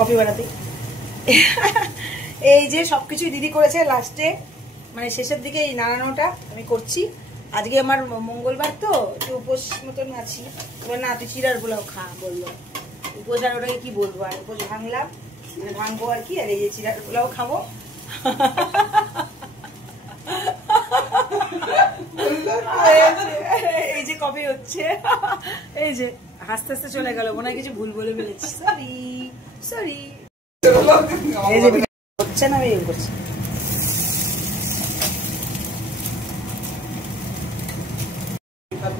Coffee বানাতে এই যে সবকিছু দিদি করেছে লাস্টে, মানে শেষের দিকে এই নাড়ানোটা আমি করছি। আজকে আমার মঙ্গলবার তো একটু উপোস মতন আছি। এবার না তুই চিড়ার পোলাও খা বললো, উপোস আর ওটাকে কি বলবো, আর উপোস ভাঙলাম, মানে ভাঙবো আর কি। আর এই যে চিড়ার পোলাও খাবো। এই যে কফি হচ্ছে, এই যে হাসতে হাসতে চলে গেল, মনে হয় কিছু ভুল বলে ফেলেছি, সরি সরি। এই যে হচ্ছে না, আমি এরকম করছি।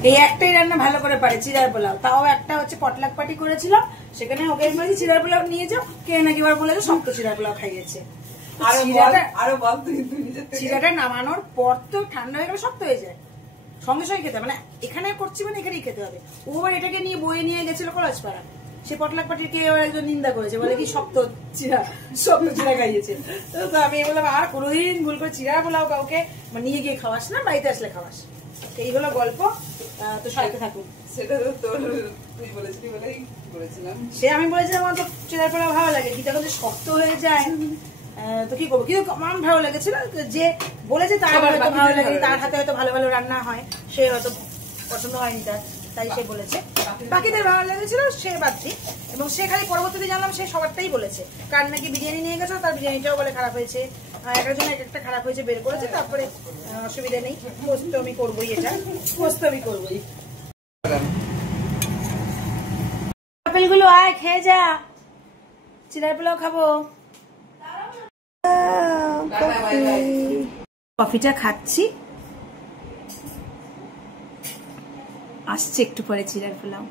এই একটাই রান্না ভালো করে পারে, চিড়ার পোলাও। তাও একটা হচ্ছে পটলাক পার্টি করেছিল, সেখানে ওকে বলেছি চিড়ার পোলাও নিয়ে যাও, কে নাকি বার বলে শক্ত চিড়ার পোলাও খাইয়েছে। চিড়াটা নামানোর পর তো ঠান্ডা হয়ে গেলে শক্ত হয়ে যায়, সঙ্গে সঙ্গে খেতে হবে, মানে এখানে করছি মানে এখানেই খেতে হবে। ও আবার এটাকে নিয়ে বয়ে নিয়ে গেছিল কলেজপাড়া, সে পটলাক পার্টির কে একজন নিন্দা করেছে, বলে কি শক্ত চিড়া খাইয়েছে। তো আমি বললাম আর কোনোদিন ভুল করে চিড়া পোলাও কাউকে নিয়ে গিয়ে খাওয়াস না, বাড়িতে আসলে খাওয়াস। এই হলো গল্প, তো সাথে থাকুন। সেটা তো তুই বলেছিলি বলেই করেছিলাম। সে আমি বলেছিলাম আমার তো চিড়ার পোলাও ভালো লাগে, কি তখন শক্ত হয়ে যায়, তো কি করবো। কিন্তু আমার ভালো লেগেছিল, যে বলেছে তার হয়তো ভালো লাগে, তার হাতে হয়তো ভালো ভালো রান্না হয়, সে হয়তো পছন্দ হয়নি তার, তাই সে বলেছে। বাকিদের ভালো লেগেছিল, সে বাদ দিই। এবং সে খালি পরবর্তীতে জানলাম সে সবারটাই বলেছে, কার নাকি বিরিয়ানি নিয়ে গেছে, তার বিরিয়ানিটাও বলে খারাপ হয়েছে, একের জন্য একটা খারাপ হয়েছে বের করেছে। তারপরে অসুবিধা নেই, পোস্ত আমি করবোই, এটা পোস্ত আমি করবোই। আপেলগুলো আয় খেয়ে যা, চিড়ার পোলাও খাবো। কফিটা খাচ্ছি, আসছে একটু পরে চিড়ার পোলাও।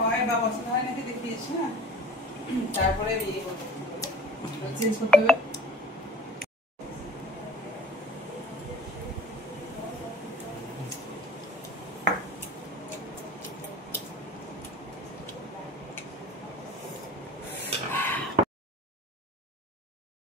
হয় বা পছন্দ হয় নাকি দেখিয়েছি না, তারপরে চেঞ্জ করতে হবে।